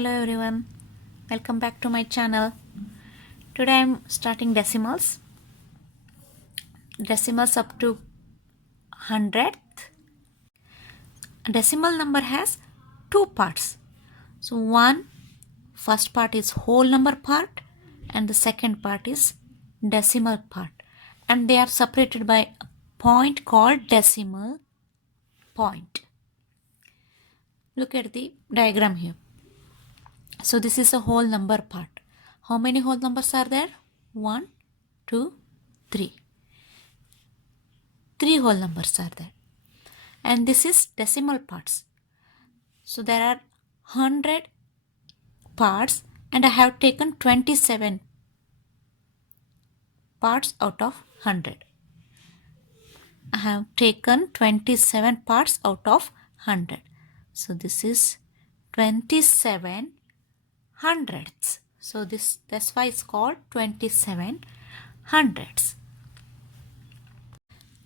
Hello everyone, welcome back to my channel. Today I am starting decimals up to 100th. A decimal number has two parts. So first part is whole number part and the second part is decimal part, and they are separated by a point called decimal point. Look at the diagram here. So this is a whole number part. How many whole numbers are there? 1, 2, 3. 3 whole numbers are there. And this is decimal parts. So there are 100 parts and I have taken 27 parts out of 100. I have taken 27 parts out of 100. So this is 27 hundredths. So that's why it's called 27 hundredths.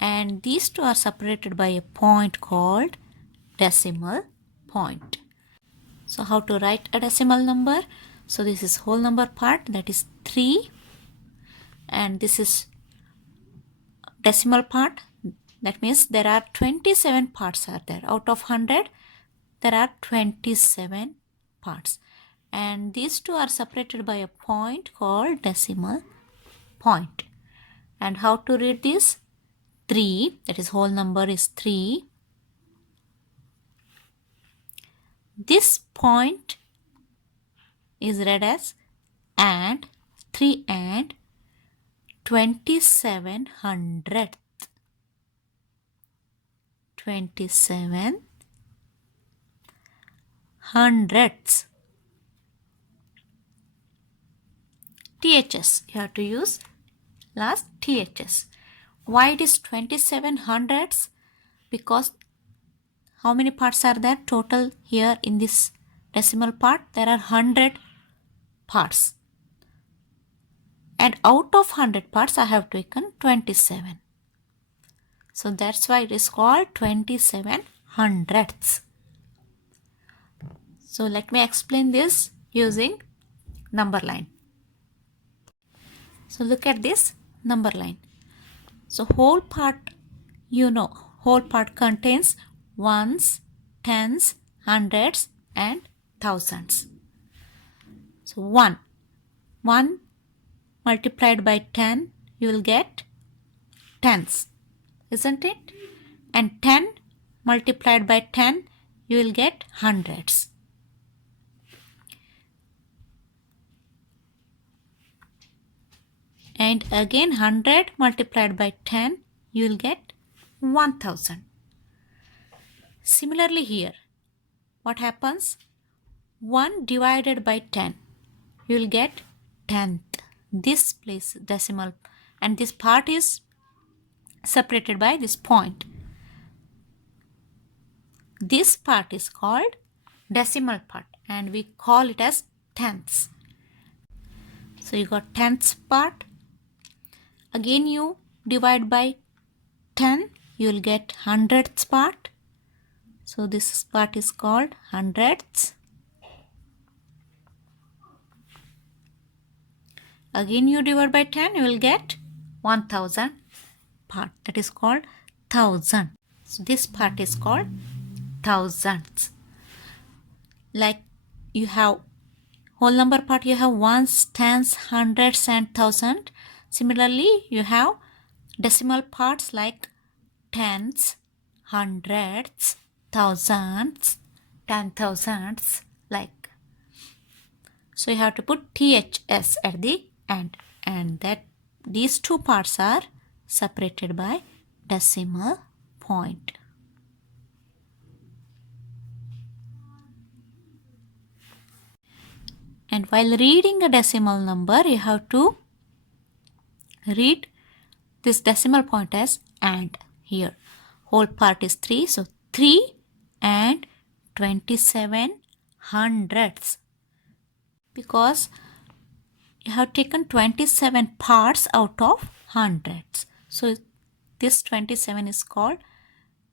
And these two are separated by a point called decimal point. So how to write a decimal number? So this is whole number part, that is 3, and this is decimal part. That means there are 27 parts are there. Out of 100, there are 27 parts. And these two are separated by a point called decimal point. And how to read this? 3, that is whole number is 3. This point is read as and 3 and 27 hundredth. 27 hundredths. THS, you have to use last THS. Why it is 27 hundredths? Because how many parts are there total here in this decimal part? There are 100 parts. And out of 100 parts I have taken 27. So that's why it is called 27 hundredths. So let me explain this using number line. So look at this number line. So whole part, whole part contains ones, tens, hundreds and thousands. So 1 multiplied by 10, you will get tens, isn't it? And 10 multiplied by 10, you will get hundreds. And again 100 multiplied by 10, you will get 1000. Similarly here, what happens? 1 divided by 10, you will get tenth. This place decimal, and this part is separated by this point. This part is called decimal part and we call it as tenths. So you got tenths part. Again you divide by 10, you will get hundredths part. So this part is called hundredths. Again you divide by 10, you will get 1000 part. That is called thousand. So this part is called thousands. Like you have whole number part, you have ones, tens, hundreds and thousand. Similarly, you have decimal parts like tens, hundreds, thousands, 10,000s, like. So you have to put THS at the end, and that these two parts are separated by decimal point. And while reading a decimal number, you have to read this decimal point as and. Here whole part is 3, so 3 and 27 hundredths, because you have taken 27 parts out of hundreds. So this 27 is called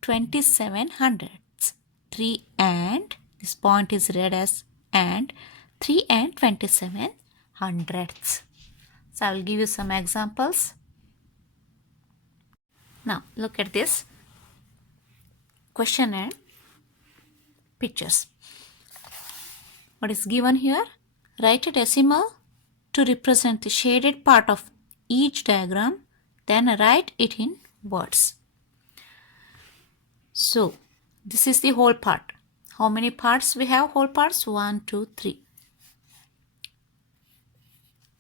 27 hundredths. 3 and this point is read as and 3 and 27 hundredths. So I will give you some examples. Now look at this question and pictures. What is given here? Write a decimal to represent the shaded part of each diagram, then write it in words. So this is the whole part. How many parts we have? Whole parts 1, 2, 3.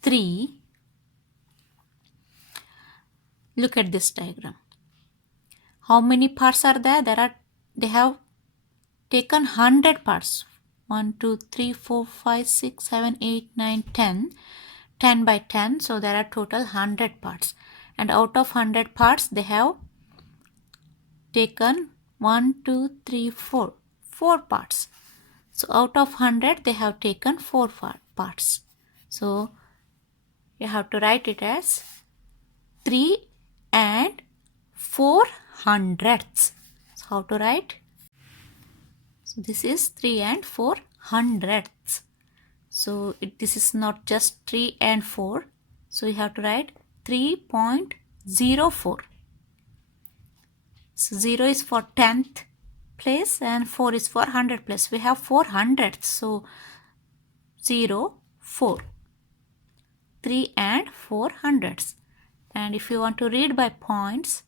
3. Look at this diagram. How many parts are there? They have taken 100 parts. 1, 2, 3, 4, 5, 6, 7, 8, 9, 10. 10 by 10. So there are total 100 parts. And out of 100 parts, they have taken 1, 2, 3, 4. 4 parts. So out of 100, they have taken 4 parts. So you have to write it as 3 and 4 hundredths. So how to write? So this is 3 and 4 hundredths. So this is not just 3 and 4. So you have to write 3.04. So 0 is for 10th place and 4 is for 100 place. We have 4 hundredths. So 0, 4. 3 and 4 hundredths. And if you want to read by points,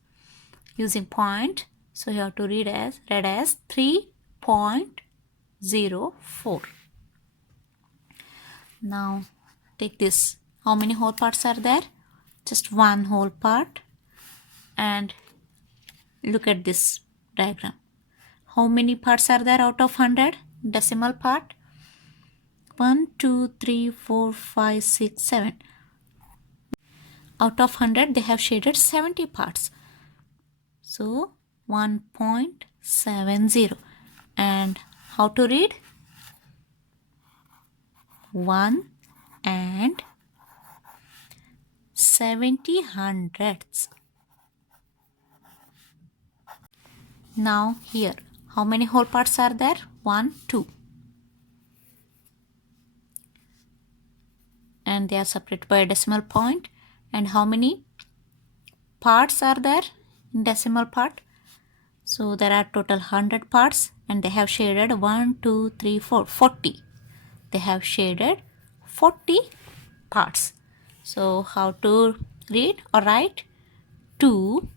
using point, so you have to read as 3.04. Now take this. How many whole parts are there? Just one whole part. And look at this diagram. How many parts are there out of 100? Decimal part. 1, 2, 3, 4, 5, 6, 7. Out of 100, they have shaded 70 parts. So 1.70. And how to read? 1 and 70 hundredths. Now here, how many whole parts are there? 1, 2. And they are separated by a decimal point. And how many parts are there in decimal part? So there are total 100 parts and they have shaded 1, 2, 3, 4, 40. They have shaded 40 parts. So how to read or write? 2.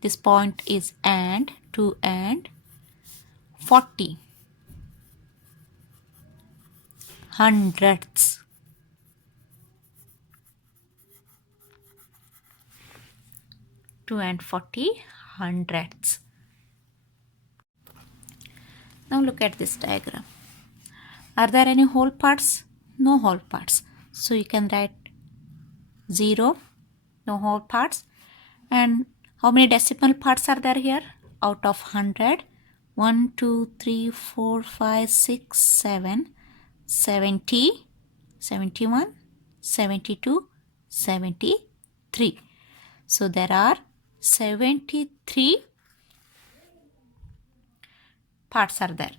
This point is and 2 and 40 hundredths. 2 and 40 hundredths. Now look at this diagram. Are there any whole parts? No whole parts. So you can write 0, no whole parts. And how many decimal parts are there here? Out of 100, 1, 2, 3, 4, 5, 6, 7, 70, 71, 72, 73. So there are 73 parts are there.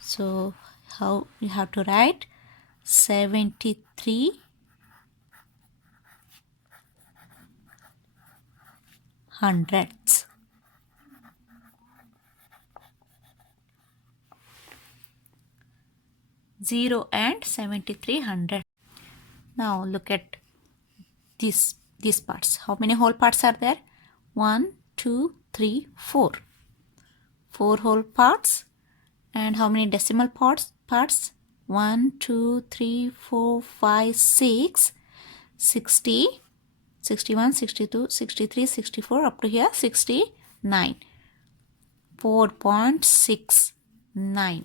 So how you have to write? 73 hundredths. Zero and 73 hundred. Now look at these parts. How many whole parts are there? 1, 2, 3, 4. 4 whole parts. And how many decimal parts? 1, 2, 3, 4, 5, 6, 60, 61, 62, 63, 64, up to here 69. 4.69.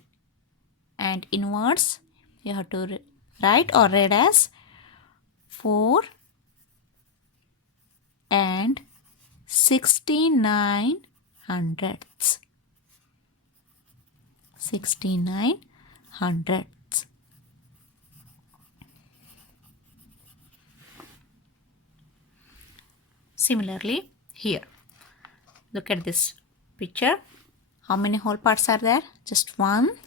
And inwards you have to write or read as 4 and 69 hundredths. 69 hundredths. Similarly here, look at this picture. How many whole parts are there? Just one.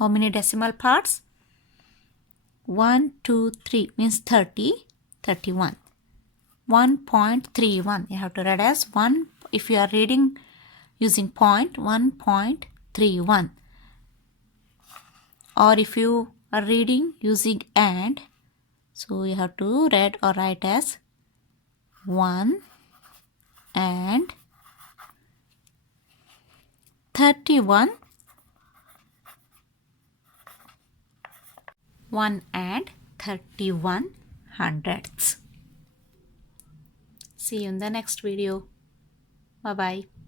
How many decimal parts? 1, 2, 3 means 30, 31. 1.31. You have to write as 1. If you are reading using point, 1.31. Or if you are reading using and, so you have to read or write as 1 and 31. 1 and 31 hundredths. See you in the next video. Bye bye.